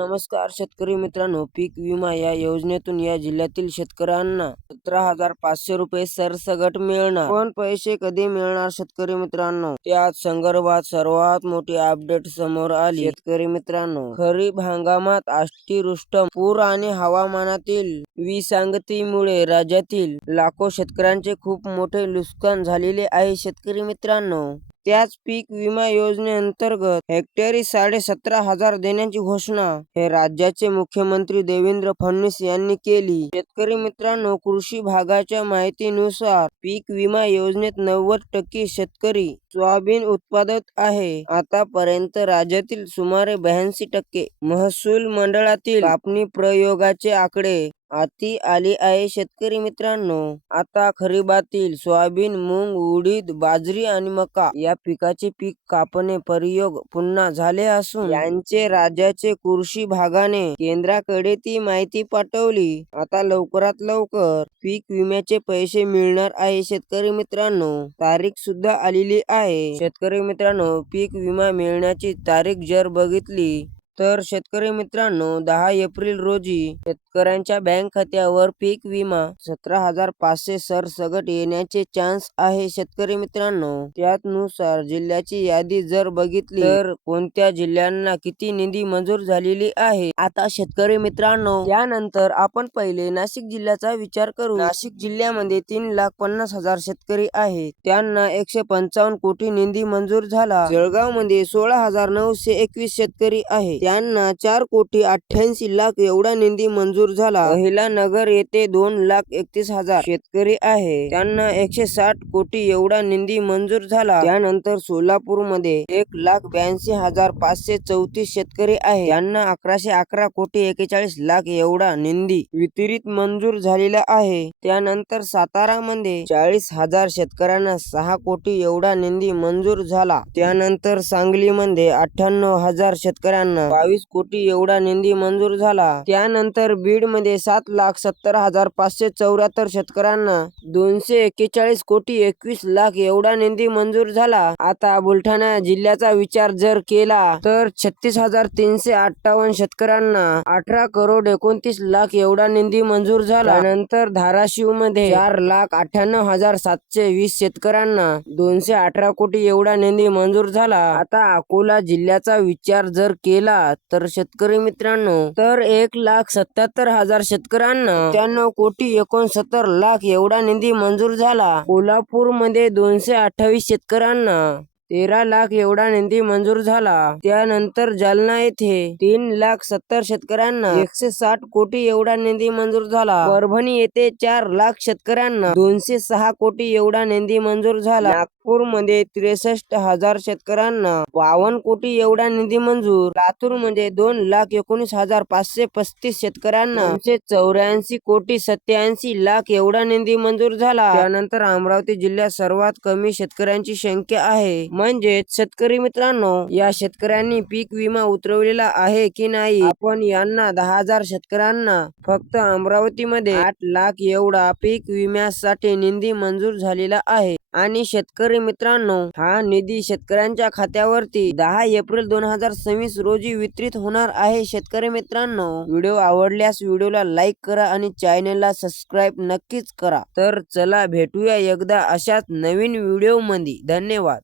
नमस्कार शेतकरी मित्रांनो, पीक विमा या योजनेतून या जिल्ह्यातील शेतकऱ्यांना 17,500 रुपये सरसगट मिळणार. पण पैसे कधी मिळणार शेतकरी मित्रांनो, त्याच संदर्भात सर्वात मोठी अपडेट समोर आली. शेतकरी मित्रांनो, खरीप हंगामात अतिवृष्टी, पूर आणि हवामानातील विसंगतीमुळे राज्यातील लाखो शेतकऱ्यांचे खूप मोठे नुकसान झालेले आहे. शेतकरी मित्रांनो, त्याच पीक विमा योजनेअंतर्गत हेक्टरी 17,500 देण्याची घोषणा हे राज्याचे मुख्यमंत्री देवेंद्र फडणवीस यांनी केली. शेतकरी मित्रांनो, कृषी विभागाच्या माहितीनुसार पीक विमा योजनेत 90% शेतकरी सोयाबीन उत्पादक आहे. आतापर्यंत राज्यातील सुमारे 82% महसूल मंडळातील कापणी प्रयोगाचे आकडे हाती आले आहे. शेतकरी मित्रांनो, आता खरीपातील सोयाबीन, मूग, उडीद, बाजरी आणि मका या पिकाचे पीक कापणी प्रयोग पुन्हा झाले असून यांचे राज्याचे कृषी विभागाने केंद्राकडे ती माहिती पाठवली. आता लवकरात लवकर पीक विम्याचे पैसे मिळणार आहे. शेतकरी मित्रांनो, तारीख सुद्धा आलेली आहे. शेतकरी मित्रांनो, पीक विमा मिळण्याची तारीख जर बघितली तर शेतकरी मित्रांनो, 10 एप्रिल रोजी शेतकऱ्यांच्या बँक खात्यावर पीक विमा 17,500 सरसगट येण्याचे चान्स आहे. शेतकरी मित्रांनो, त्यानुसार जिल्ह्याची यादी जर बघितली तर कोणत्या जिल्ह्यांना किती निधी मंजूर झालेली आहे. आता शेतकरी मित्रांनो, त्यानंतर आपण पहिले नाशिक जिल्ह्याचा विचार करू. नाशिक जिल्ह्यामध्ये 3,50,000 शेतकरी आहेत, त्यांना 155 कोटी निधी मंजूर झाला. जळगाव मध्ये 16,921 शेतकरी आहेत, त्यांना 4,88,00,000 एवढा निधी मंजूर झाला. अहिल्यानगर येथे 2,31,000 शेतकरी आहे, त्यांना 160 कोटी एवढा निधी मंजूर झाला. त्यानंतर सोलापूर मध्ये 1,82,534 शेतकरी आहे, त्यांना 111 कोटी 41,00,000 एवढा निधी वितरित मंजूर झालेला आहे. त्यानंतर सातारा मध्ये 40,000 शेतकऱ्यांना 6 कोटी एवढा निधी मंजूर झाला. त्यानंतर सांगली मध्ये 98,000 शेतकऱ्यांना 22 कोटी एवढा निधी मंजूर झाला. त्यानंतर बीड मध्ये 7,70,574 शेतकऱ्यांना 241 कोटी 21,00,000 एवढा निधी मंजूर झाला. आता बुलढाणा जिल्ह्याचा विचार जर केला तर 36,358 शेतकऱ्यांना 18 करोड 29,00,000 एवढा निधी मंजूर झाला. त्यानंतर धाराशिव मध्ये 4,98,720 शेतकऱ्यांना 218 कोटी एवढा निधी मंजूर झाला. आता अकोला जिल्ह्याचा विचार जर केला तर शेतकरी मित्रांनो, तर 1,77,000 शेतकऱ्यांना 93 कोटी 69,00,000 एवढा निधी मंजूर झाला. कोल्हापूर मध्ये 228 शेतकऱ्यांना 13,00,000 एवढा निधी मंजूर झाला. त्यानंतर जालना येथे 3,70,000 शेतकऱ्यांना 160 कोटी एवढा निधी मंजूर झाला. परभणी येथे 4,00,000 शेतकऱ्यांना 206 कोटी एवढा निधी मंजूर झाला. नागपूर मध्ये 63,000 शेतकऱ्यांना 52 कोटी एवढा निधी मंजूर. लातूर मध्ये 2,19,535 शेतकऱ्यांना 284 कोटी 87,00,000 एवढा निधी मंजूर झाला. त्यानंतर अमरावती जिल्ह्यात सर्वात कमी शेतकऱ्यांची संख्या आहे. म्हणजेच शेतकरी मित्रांनो, या शेतकऱ्यांनी पीक विमा उतरवलेला आहे की नाही. आपण यांना 10,000 शेतकऱ्यांना फक्त अमरावती मध्ये 8,00,000 एवढा पीक विम्यासाठी निधी मंजूर झालेला आहे. आणि शेतकरी मित्रांनो, हा निधी शेतकऱ्यांच्या खात्यावरती 10 एप्रिल 2026 रोजी वितरित होणार आहे. शेतकरी मित्रांनो, व्हिडिओ आवडल्यास व्हिडिओला लाईक करा आणि चॅनलला सबस्क्राईब नक्कीच करा. तर चला भेटूया एकदा अशाच नवीन व्हिडिओ मध्ये. धन्यवाद.